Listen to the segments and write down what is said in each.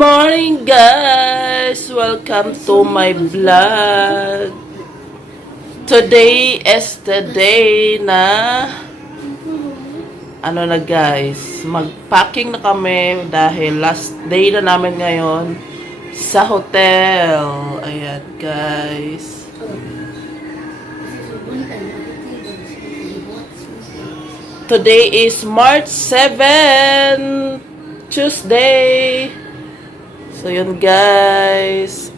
morning guys! Welcome to my vlog. Today is the day na guys, magpacking na kami dahil last day na namin ngayon sa hotel. Ayan guys. Today is March 7, Tuesday. So yun guys,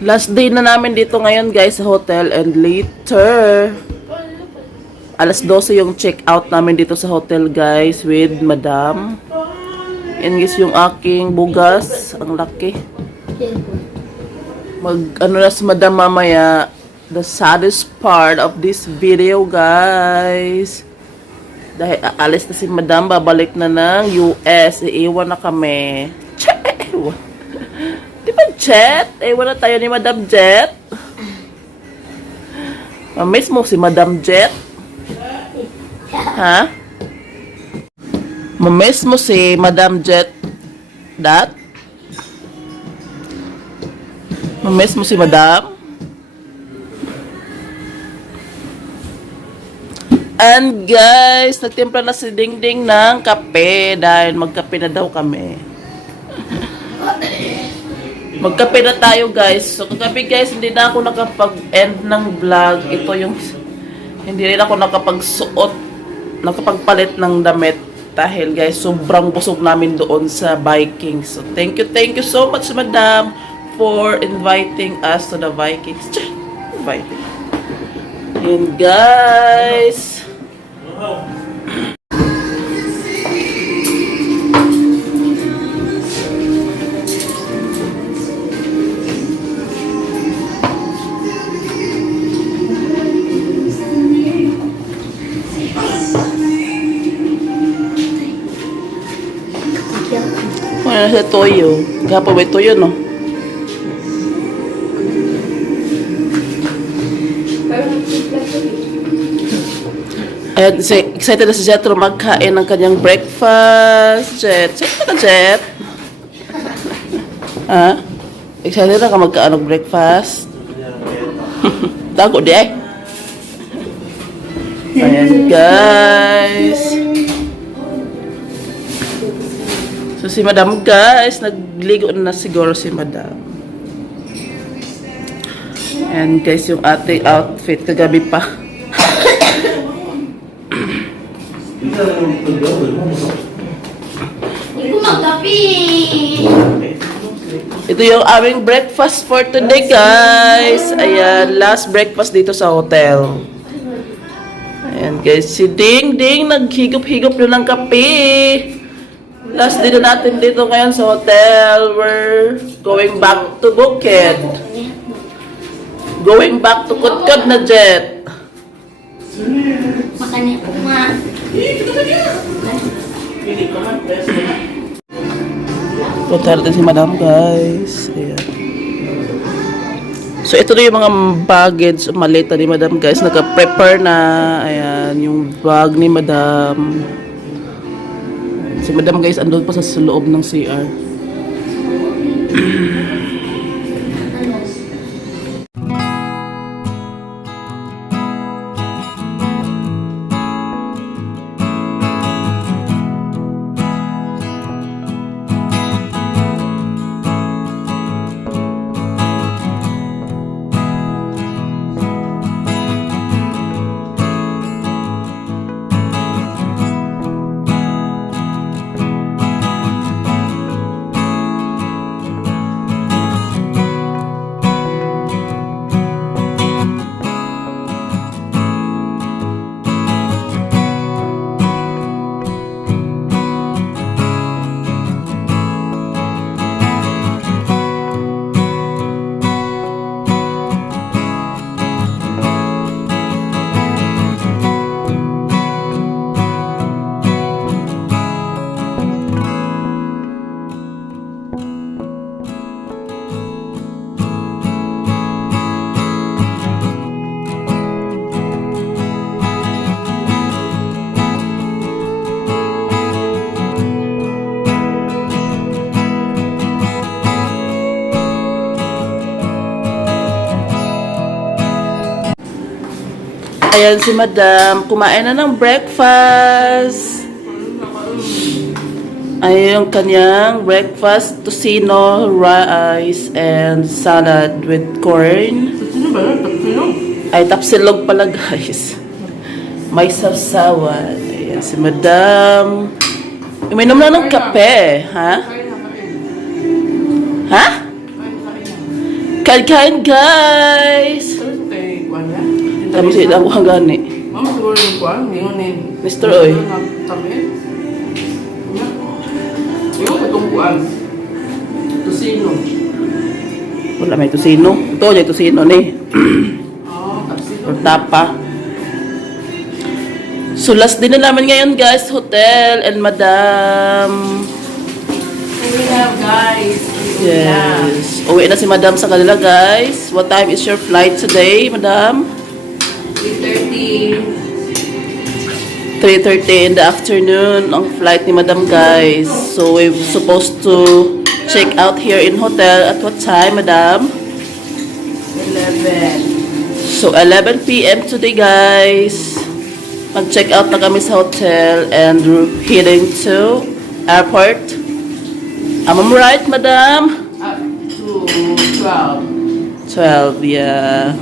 last day na namin dito ngayon guys sa hotel, and later alas 12 yung check out namin dito sa hotel guys with madam. And guys, yung aking bugas, ang laki. Na si madam mamaya. The saddest part of this video guys, dahil aalis na si madam, babalik na ng US, iiwan na kami. Di ba Jet? Iwan na tayo ni Madam Jet. Mamiss mo si Madam Jet? Ha? Mamiss mo si Madam Jet? Dat? Mamiss mo si Madam? And guys, nagtimpla na si Dingding ng kape dahil magkape na daw kami. Magkape na tayo guys. So kagabi guys, hindi na ako nakapag-end ng vlog. Ito yung, hindi rin ako nakapagpalit ng damit. Dahil guys, sobrang busog namin doon sa Vikings. So thank you so much madam for inviting us to the Vikings. Inviting. And guys, wala na sa toyo. Gapa may toyo, no? Ayan, excited na si Jetro magkain ng kanyang breakfast. Jet, excited ka, Jet? Ha? Excited na ka magkaan ng breakfast? Tago di eh. Ayan, guys. So, si Madam, guys, nagligo na siguro si Madam. And guys, yung ating outfit kagabi pa. Ito yung aming breakfast for today, guys. Ayan, last breakfast dito sa hotel. Ayan, guys, si Ding Ding naghigop-higop na ng kape. Last day na natin dito ngayon sa hotel. We're going back to Bukid. Going back to Kudkod na Jet. Makanya ko nga. Punta natin si Madam, guys. Ayan. So, ito na yung mga baggage, maleta ni Madam, guys. Naka-prepare na. Ayan, yung bag ni Madam. Si Madam, guys, andun pa sa loob ng CR. Ayan si Madam, kumain na ng breakfast. Ayan yung kanyang breakfast, tocino, rice, and salad with corn. Sino ba yun? Sino? Ay, tapsilog pala guys. May sawsawan. Ayan si Madam. Uminom na ng kape, ha? Ha? Kain-kain guys! Ano kay Kwan ya? Kami sila ako gani. Mama siguro yung Kwan, yung ni... Mr. Oy. Kami? Yung itong Kwan. Tusino. Wala may tusino. Ito, may tusino ni. Tapsino. Tapa. So, last din na namin ngayon, guys. Hotel and Madam. We have guys. Yes. Uwi na si Madam sa kanila, guys. What time is your flight today, Madam? 3:30. 3:30 in the afternoon ang flight ni Madam, guys. So, we're supposed to check out here in hotel at what time, Madam? 11. So, 11 p.m. today, guys. Mag-check out na kami sa hotel and heading to airport. Am I right, Madam? Up to 12. 12, yeah.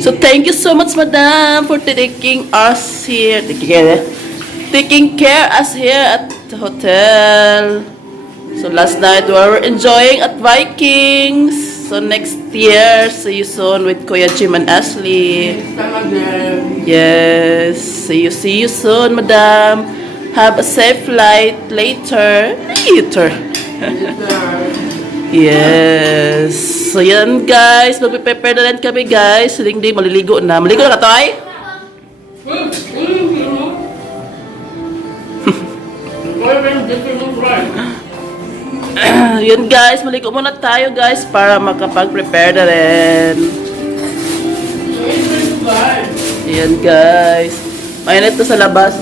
So, thank you so much, Madam, for taking us here. Taking care us here at the hotel. So, last night we were enjoying at Vikings. So, next year, see you soon with Kuya Jim and Ashley. Next time again. Yes. See you soon, Madam. Have a safe flight later. Later. Yes. So, yan, guys. Magpe-prepare na rin kami, guys. Hindi, maliligo na. Maligo na ka, Toy? Yun, guys. Maligo muna tayo, guys, para makapag-prepare na rin. Yan, guys. Mainit na sa labas.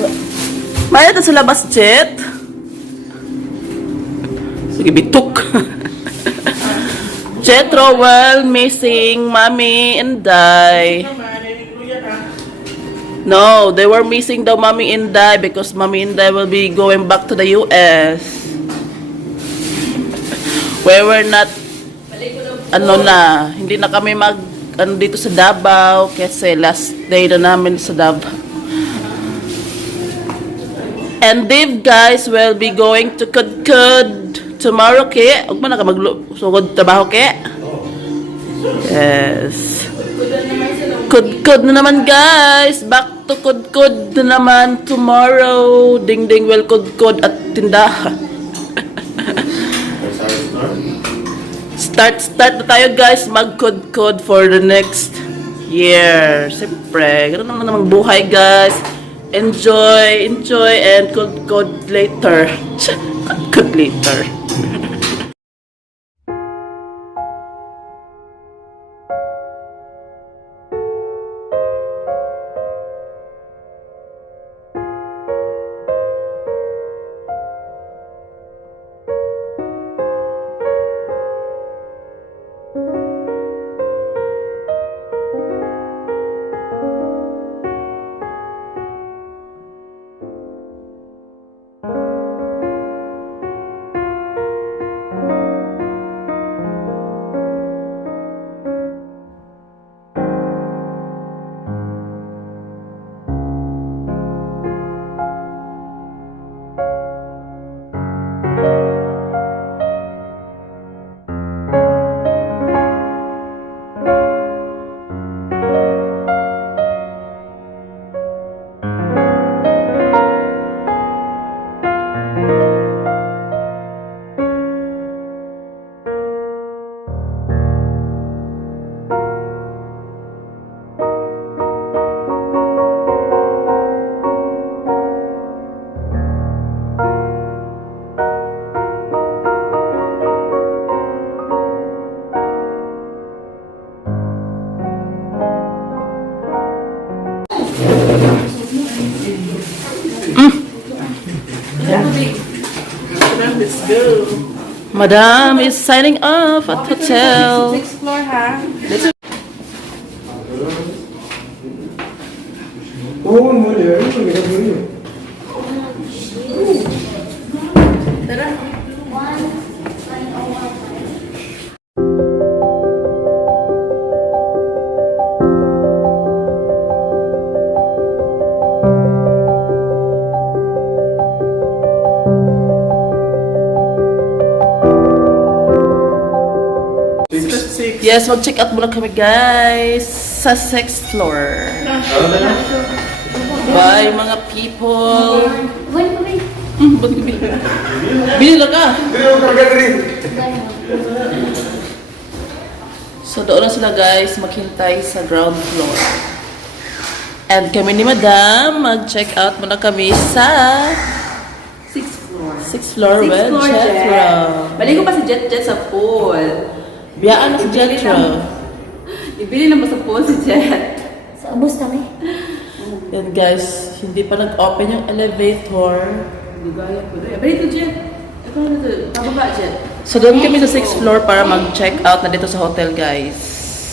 Mainit na sa labas, Jet. Sige, bitok. Jet Rowell missing Mommy and Dai. No, they were missing the Mommy and Dai because Mommy and Dai will be going back to the US. We were not, hindi na kami dito sa Davao kasi last day na namin sa Davao. And Dave, guys, will be going to Kudkud tomorrow, ke? Huwag mo na ka magsugod trabaho, ke? Yes. Kudkud na naman, guys. Back to Kudkud na naman tomorrow. Ding-ding will Kudkud at tindahan. Start na tayo, guys. Mag-Kudkud for the next year. Siyempre, ganoon naman namang buhay, guys. Enjoy, and Kudkud later. Kudkud later. Let's go. Madam is signing off at hotel. Sixth floor, ha? Yes, mag-check out muna kami guys sa 6th floor. Bye mga people. Ba't ka bili? Bili lang ka. So doon na sila guys, maghintay sa ground floor. And kami ni Madam, mag-check out muna kami sa 6th floor. 6th floor Sixth with floor, Jethro. Balik ko pa si Jet sa pool. Biyaan na si Jethro. Ibili naman sa pool si Jet. Sa ubos kami. Yan guys, hindi pa nag-open yung elevator. Hindi gaya ko doon. Balik to Jet. Ito na ito. Pababa Jet. So doon kami sa 6th floor para mag-check out na dito sa hotel guys.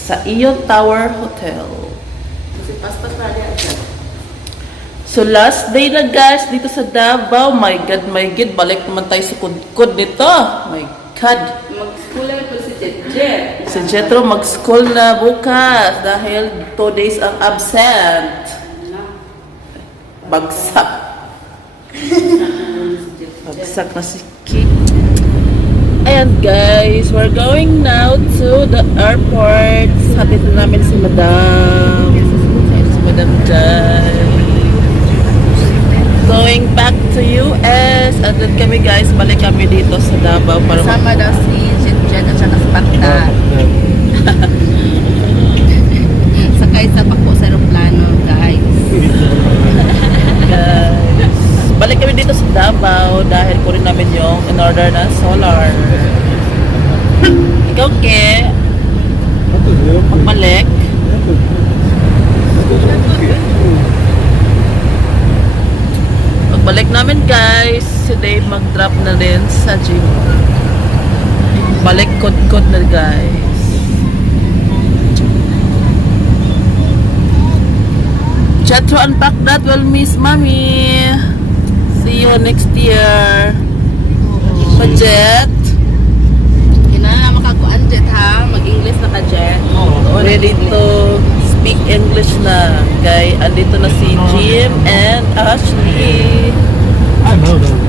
Sa Ion Tower Hotel. Kasi pas-pas pa rin Jet. So last day na guys dito sa Davao. My God, balik naman tayo sa kudkod nito. My God. Mag-school lang ito si Jet. Si Jethro mag-school na bukas dahil 2 days ang absent. Bagsak. Bagsak na si Kik. Ayan guys, we're going now to the airport. Hatid na namin si Madam. Si Madam Jai. Going back to US. And then kami guys, balik kami dito sa Davao para Sama daw si Jet at saka si Pata. Sakay sa pako sa aeroplano, guys. guys. Balik kami dito sa Davao dahil kunin namin yung in-order na solar. Ikaw, Ke, magbalik. Pagbalik namin guys, si Dave mag-drop na din sa gym. Balik kod-kod na guys. Jethro, unpack that, we'll miss mommy. See you next year. Jet. Kailangan makakuan Jet ha. Mag-English na ka Jet. Ready to speak English na. Kay andito na si Jim and Ashley. I know that.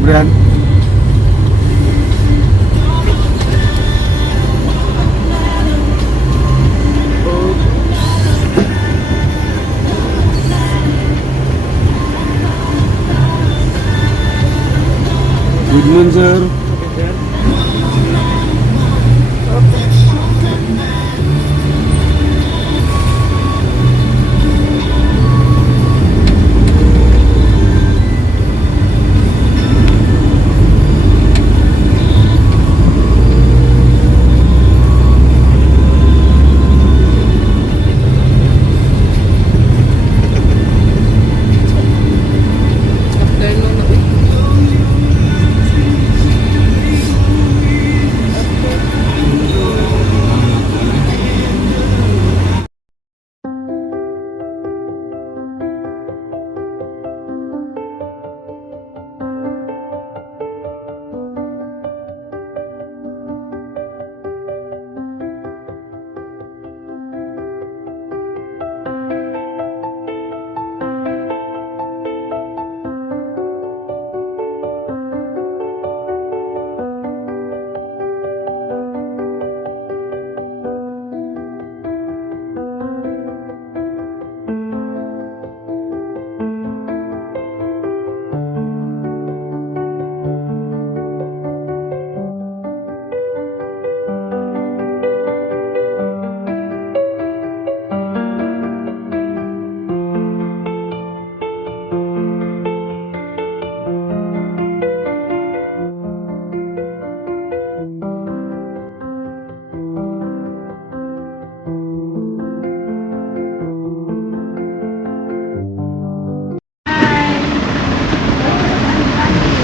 Brand. Good morning, sir.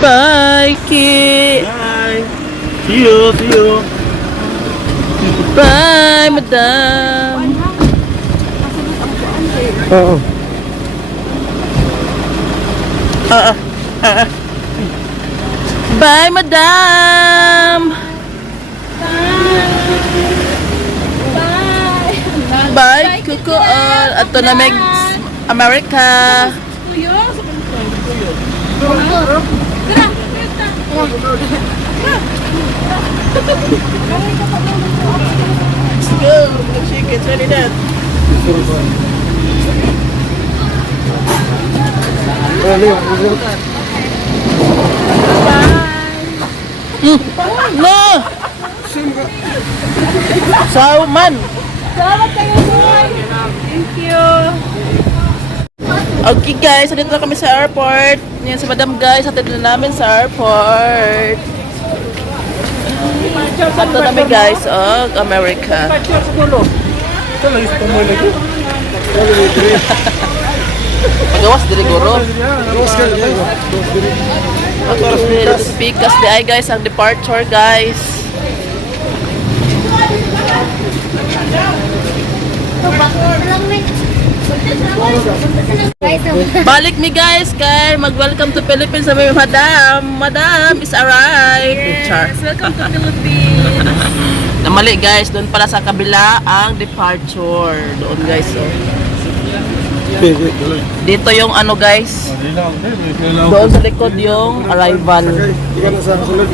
Bye, Ki. Bye. See you. See you. Bye, madam. Oo. Bye, madam. Bye, Kuko. Ato na meg America. Tuyo, sa tuyo. Let's go. The chicken's ready now. No! Sauman! Salamat kayo, boy. Thank you. Okay guys, dito na kami sa airport. Yan si madam guys, hatid na namin sa airport. Ato namin guys, America. Magawas diri guro. Okay, pikas di ay guys ang departure guys. Balik mi guys kay mag-welcome to Philippines sa may madam. Madam is arrived. Char. Welcome to Philippines. Namali guys, doon pala sa kabila ang departure. Doon guys. Oh. Dito yung ano guys. Doon sa likod yung arrival. Ikan na sa sunod.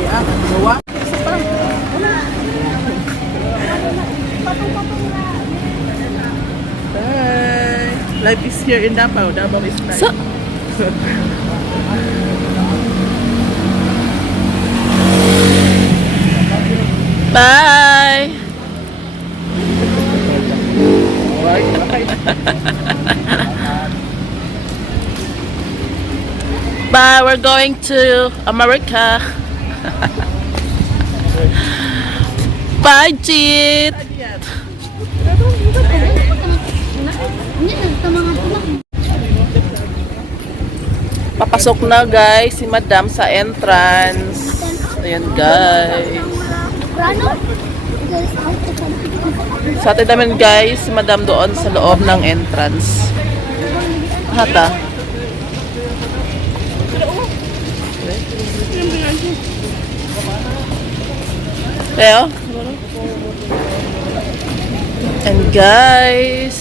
Bye. Life is here in Davao. Davao is nice. So, bye. Bye. We're going to America. Bye, Jit. Papasok na guys si madam sa entrance. Ayan guys. Sa atin naman guys, si madam doon sa loob ng entrance. Hata. Leo? And guys,